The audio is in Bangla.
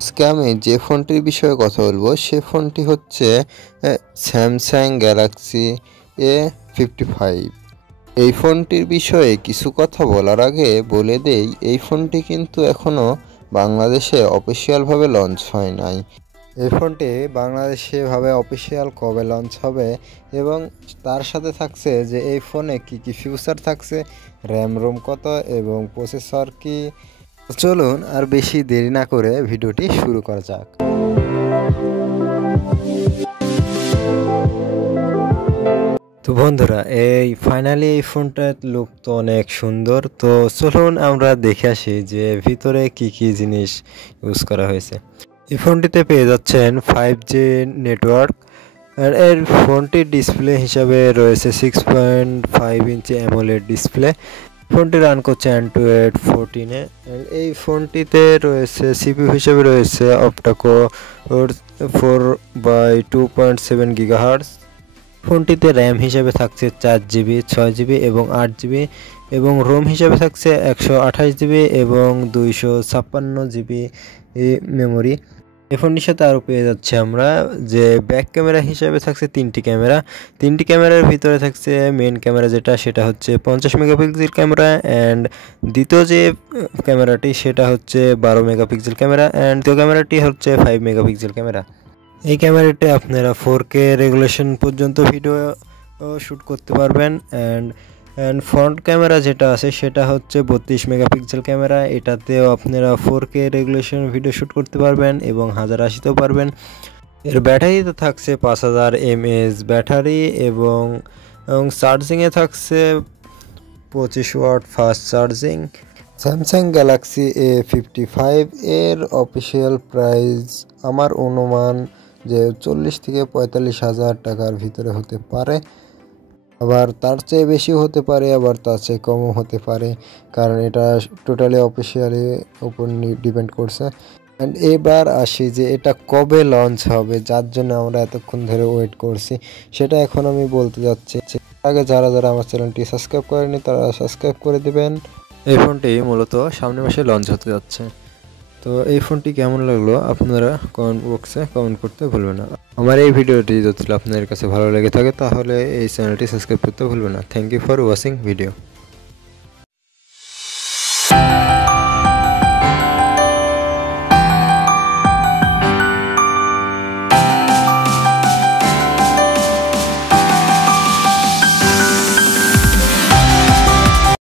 আজকে আমি যে ফোনটির বিষয়ে কথা বলবো সে ফোনটি হচ্ছে স্যামসাং গ্যালাক্সি A55। এই ফোনটির বিষয়ে কিছু কথা বলার আগে বলে দেই, এই ফোনটি কিন্তু এখনও বাংলাদেশে অফিসিয়ালভাবে লঞ্চ হয় নাই। এই ফোনটি বাংলাদেশে অফিসিয়াল কবে লঞ্চ হবে এবং তার সাথে থাকছে যে এই ফোনে কি কি ফিউচার থাকছে, র্যাম রোম কত এবং প্রসেসর কি। চলুন আর বেশি দেরি না করে ভিডিওটি শুরু করা যাক। তো বন্ধুরা, ফাইনালি এই ফোনটার লুক তো অনেক সুন্দর। তো চলুন আমরা দেখে আসি যে ভিতরে কি কি জিনিস ইউজ করা হয়েছে। এই ফোনটিতে পেয়ে যাচ্ছেন 5G নেটওয়ার্ক, আর এর ফোনটির ডিসপ্লে হিসাবে রয়েছে 6.5 ইঞ্চি অ্যামোলেড ডিসপ্লে। ফোনটি রান করছে অ্যান্ড্রয়েড 14-এ। এই ফোনটিতে রয়েছে সিপিইউ হিসেবে রয়েছে অক্টা-কোর 4/2.7 GHz। ফোনটিতে র্যাম হিসেবে থাকছে 4GB, 6GB এবং 8GB এবং রোম হিসেবে থাকছে 128GB এবং 256GB মেমোরি। এই ফোনটির সাথে আরও পেয়ে যাচ্ছে আমরা যে ব্যাক ক্যামেরা হিসেবে থাকছে তিনটি ক্যামেরার ভিতরে থাকছে মেন ক্যামেরা সেটা হচ্ছে 50 মেগাপিক্সেল ক্যামেরা, অ্যান্ড দ্বিতীয় যে ক্যামেরাটি সেটা হচ্ছে 12 মেগাপিক্সেল ক্যামেরা, অ্যান্ড দ্বিতীয় ক্যামেরাটি হচ্ছে 5 মেগাপিক্সেল ক্যামেরা। এই ক্যামেরাটি আপনারা 4K রেগুলেশন পর্যন্ত ভিডিও শ্যুট করতে পারবেন। অ্যান্ড ফ্রন্ট ক্যামেরা যেটা আছে সেটা হচ্ছে 32 মেগাপিক্সেল ক্যামেরা। এটাতেও আপনারা 4K রেগুলেশন ভিডিও শ্যুট করতে পারবেন এবং 1080তেও পারবেন। এর ব্যাটারিতে থাকছে 5000 mAh ব্যাটারি এবং চার্জিংয়ে থাকছে 25 watt fast charging. Samsung Galaxy A55 এর অফিসিয়াল প্রাইস আমার অনুমান যে 40 থেকে 45 হাজার টাকার ভিতরে হতে পারে, আবার তার চেয়ে বেশিও হতে পারে, আবার তার চেয়ে কমও হতে পারে, কারণ এটা টোটালি অফিসিয়ালি উপর ডিপেন্ড করছে। অ্যান্ড এবার আসি যে এটা কবে লঞ্চ হবে, যার জন্য আমরা এতক্ষণ ধরে ওয়েট করছি, সেটা এখন আমি বলতে যাচ্ছি। আগে যারা যারা আমার চ্যানেলটি সাবস্ক্রাইব করেনি তারা সাবস্ক্রাইব করে দেবেন। এই ফোনটি মূলত সামনের মাসে লঞ্চ হতে যাচ্ছে। তো এই ফোনটি কেমন লাগলো আপনারা কমেন্ট বক্সে কমেন্ট করতে ভুলবেন না। আমার এই ভিডিওটি যদি আপনাদের কাছে ভালো লেগে থাকে তাহলে এই চ্যানেলটি সাবস্ক্রাইব করতে ভুলবেন না। Thank you for watching video.